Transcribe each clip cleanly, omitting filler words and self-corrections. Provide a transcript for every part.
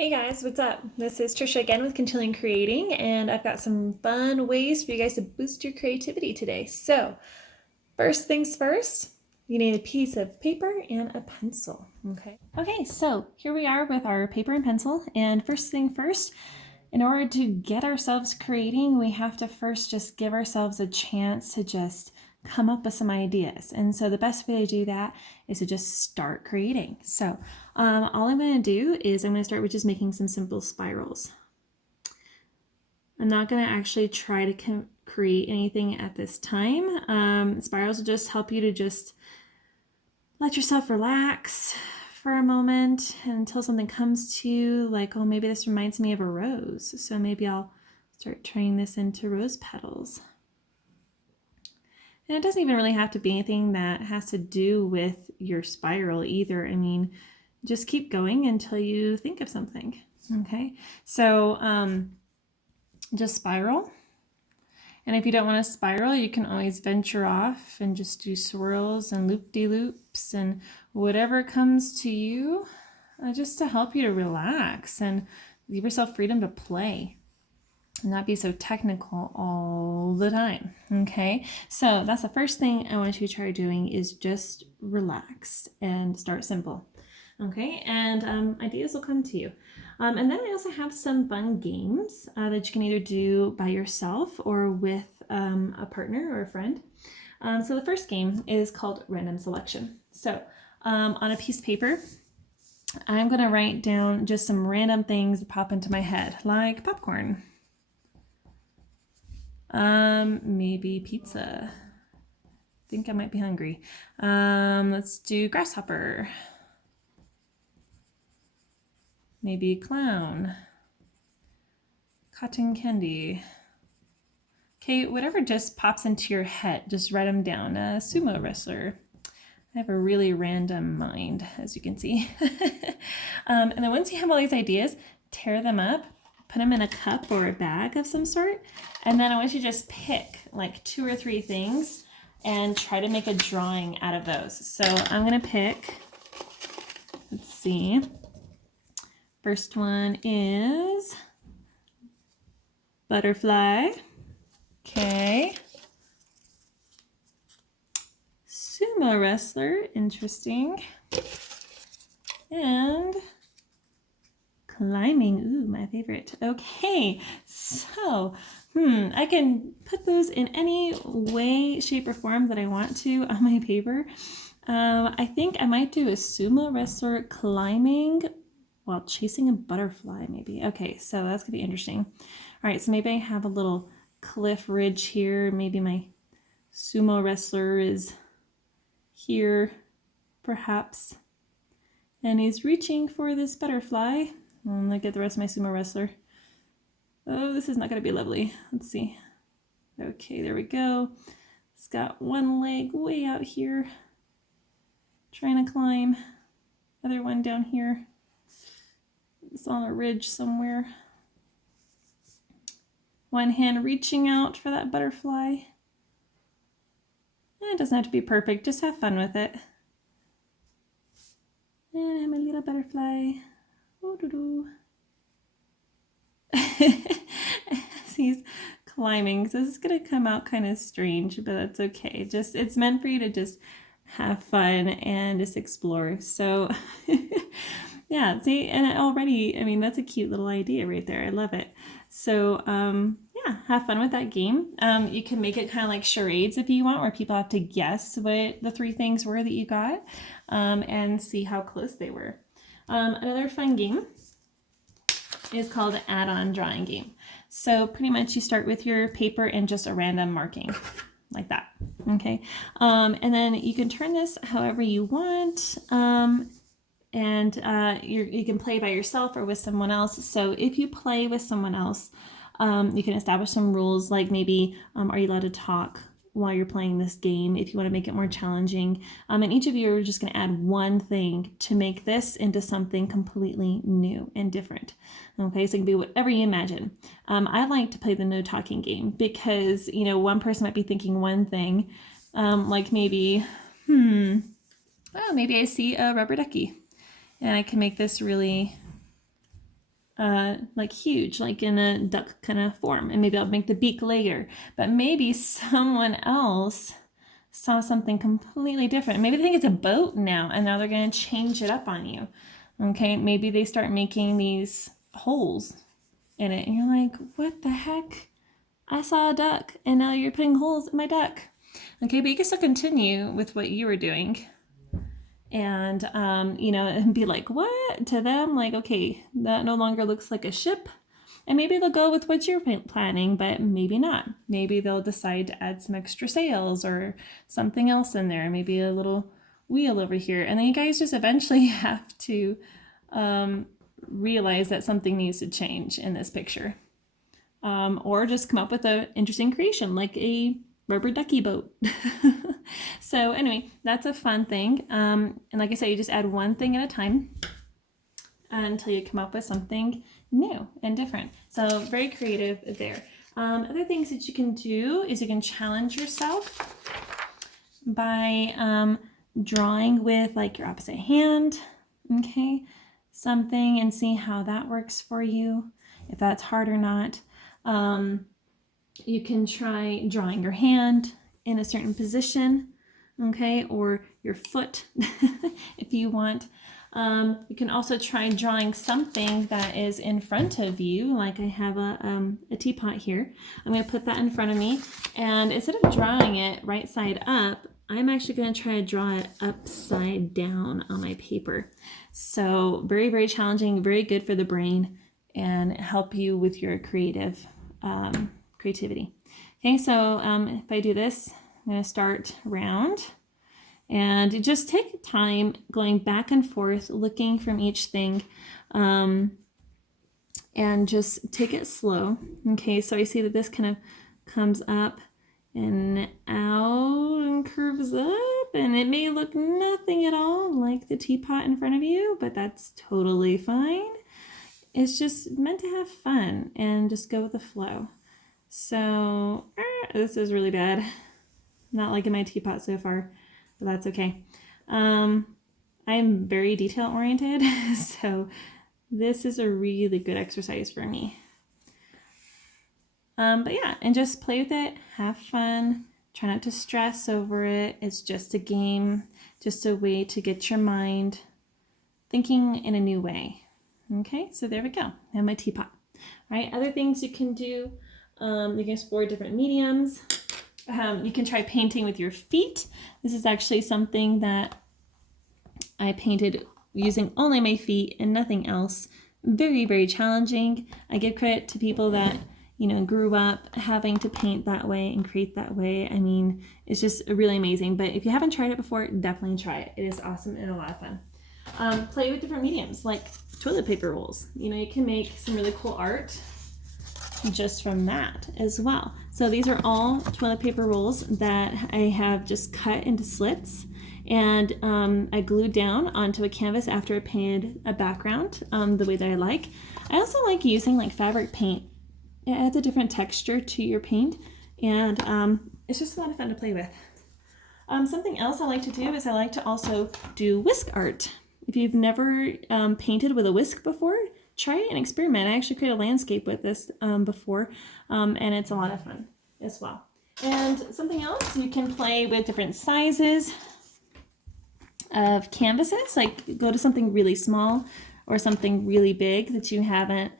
Hey guys, what's up? This is Trisha again with Continuing Creating, and I've got some fun ways for you guys to boost your creativity today. So, first things first, you need a piece of paper and a pencil. Okay, so here we are with our paper and pencil, and first thing first, in order to get ourselves creating, we have to first just give ourselves a chance to just come up with some ideas. And so the best way to do that is to just start creating. So all I'm going to do is I'm going to start with just making some simple spirals. I'm not going to actually try to create anything at this time. Spirals will just help you to just let yourself relax for a moment until something comes to you, like, oh, maybe this reminds me of a rose. So maybe I'll start turning this into rose petals. And it doesn't even really have to be anything that has to do with your spiral either. I mean, just keep going until you think of something. Okay, so just spiral. And if you don't want to spiral, you can always venture off and just do swirls and loop-de-loops and whatever comes to you, just to help you to relax and give yourself freedom to play and not be so technical all the time. Okay, so that's the first thing I want you to try doing is just relax and start simple. Okay, and ideas will come to you. And then I also have some fun games that you can either do by yourself or with a partner or a friend. So the first game is called Random Selection. So on a piece of paper, I'm going to write down just some random things that pop into my head, like popcorn, maybe pizza. I think I might be hungry. Let's do grasshopper. Maybe clown, cotton candy. Okay, whatever just pops into your head, just write them down. A sumo wrestler. I have a really random mind, as you can see. And then once you have all these ideas, tear them up, put them in a cup or a bag of some sort, and then I want you to just pick like 2 or 3 things and try to make a drawing out of those. So I'm gonna pick, let's see. First one is butterfly. Okay. Sumo wrestler, interesting. And climbing, ooh, my favorite. Okay, so I can put those in any way, shape, or form that I want to on my paper. I think I might do a sumo wrestler climbing while chasing a butterfly, maybe. Okay, so that's gonna be interesting. All right, so maybe I have a little cliff ridge here. Maybe my sumo wrestler is here, perhaps, and he's reaching for this butterfly. I'm gonna get the rest of my sumo wrestler. Oh, this is not gonna be lovely. Let's see. Okay, there we go. It's got one leg way out here, trying to climb. Other one down here. It's on a ridge somewhere. One hand reaching out for that butterfly. It doesn't have to be perfect, just have fun with it. And I have my little butterfly. Oh, he's climbing, so this is gonna come out kind of strange, but that's okay. Just it's meant for you to just have fun and just explore. So yeah, see, and already, I mean, that's a cute little idea right there. I love it. So yeah, have fun with that game. You can make it kind of like charades if you want, where people have to guess what the 3 things were that you got, and see how close they were. Another fun game is called the add-on drawing game. So pretty much you start with your paper and just a random marking like that. Okay, and then you can turn this however you want. And you can play by yourself or with someone else. So if you play with someone else, you can establish some rules, like maybe are you allowed to talk while you're playing this game if you want to make it more challenging. And each of you are just going to add one thing to make this into something completely new and different. Okay, so it can be whatever you imagine. I like to play the no talking game because, you know, one person might be thinking one thing, like maybe, oh, maybe I see a rubber ducky. And I can make this really like huge, like in a duck kind of form, and maybe I'll make the beak layer. But maybe someone else saw something completely different. Maybe they think it's a boat now, and now they're going to change it up on you. Okay, maybe they start making these holes in it, and you're like, what the heck? I saw a duck, and now you're putting holes in my duck. Okay, but you can still continue with what you were doing. And, and be like, what? To them, like, okay, that no longer looks like a ship. And maybe they'll go with what you're planning, but maybe not. Maybe they'll decide to add some extra sails or something else in there, maybe a little wheel over here. And then you guys just eventually have to realize that something needs to change in this picture. Or just come up with an interesting creation, like a rubber ducky boat. So anyway, that's a fun thing. And like I said, you just add one thing at a time until you come up with something new and different. So very creative there. Other things that you can do is you can challenge yourself by drawing with like your opposite hand, okay, something, and see how that works for you, if that's hard or not. You can try drawing your hand in a certain position, okay, or your foot if you want. You can also try drawing something that is in front of you, like I have a teapot here. I'm going to put that in front of me, and instead of drawing it right side up, I'm actually going to try to draw it upside down on my paper. So very, very challenging, very good for the brain, and help you with your creativity. Okay, so if I do this, I'm going to start round, and just take time going back and forth, looking from each thing, and just take it slow. Okay, so I see that this kind of comes up and out and curves up, and it may look nothing at all like the teapot in front of you, but that's totally fine. It's just meant to have fun and just go with the flow. So this is really bad. Not liking my teapot so far, but that's okay. I'm very detail oriented, so this is a really good exercise for me. But yeah, and just play with it, have fun, try not to stress over it. It's just a game, just a way to get your mind thinking in a new way. Okay, so there we go. I have my teapot. All right, other things you can do, you can explore different mediums. You can try painting with your feet. This is actually something that I painted using only my feet and nothing else. Very, very challenging. I give credit to people that, grew up having to paint that way and create that way. I mean, it's just really amazing. But if you haven't tried it before, definitely try it. It is awesome and a lot of fun. Play with different mediums, like toilet paper rolls. You can make some really cool art just from that as well. So these are all toilet paper rolls that I have just cut into slits, and I glued down onto a canvas after I painted a background the way that I like. I also like using like fabric paint. It adds a different texture to your paint, and it's just a lot of fun to play with. Something else I like to do is I like to also do whisk art. If you've never painted with a whisk before, try and experiment. I actually created a landscape with this before, and it's a lot of fun as well. And something else, you can play with different sizes of canvases, like go to something really small or something really big that you haven't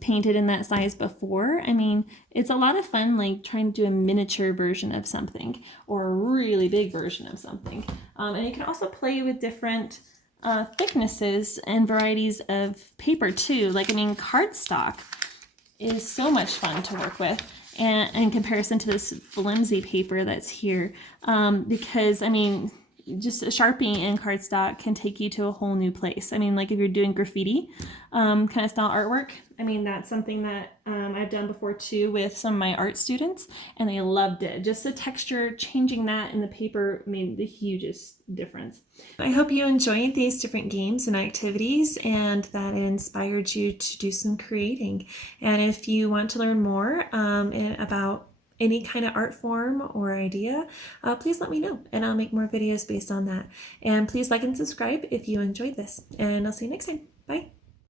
painted in that size before. I mean, it's a lot of fun, like trying to do a miniature version of something or a really big version of something. And you can also play with different thicknesses and varieties of paper too. Like, I mean, cardstock is so much fun to work with, and in comparison to this flimsy paper that's here, because I mean, just a Sharpie and cardstock can take you to a whole new place. I mean, like if you're doing graffiti kind of style artwork, I mean, that's something that I've done before too with some of my art students, and they loved it. Just the texture, changing that in the paper made the hugest difference. I hope you enjoyed these different games and activities, and that it inspired you to do some creating. And if you want to learn more about any kind of art form or idea, please let me know, and I'll make more videos based on that. And please like and subscribe if you enjoyed this, and I'll see you next time. Bye.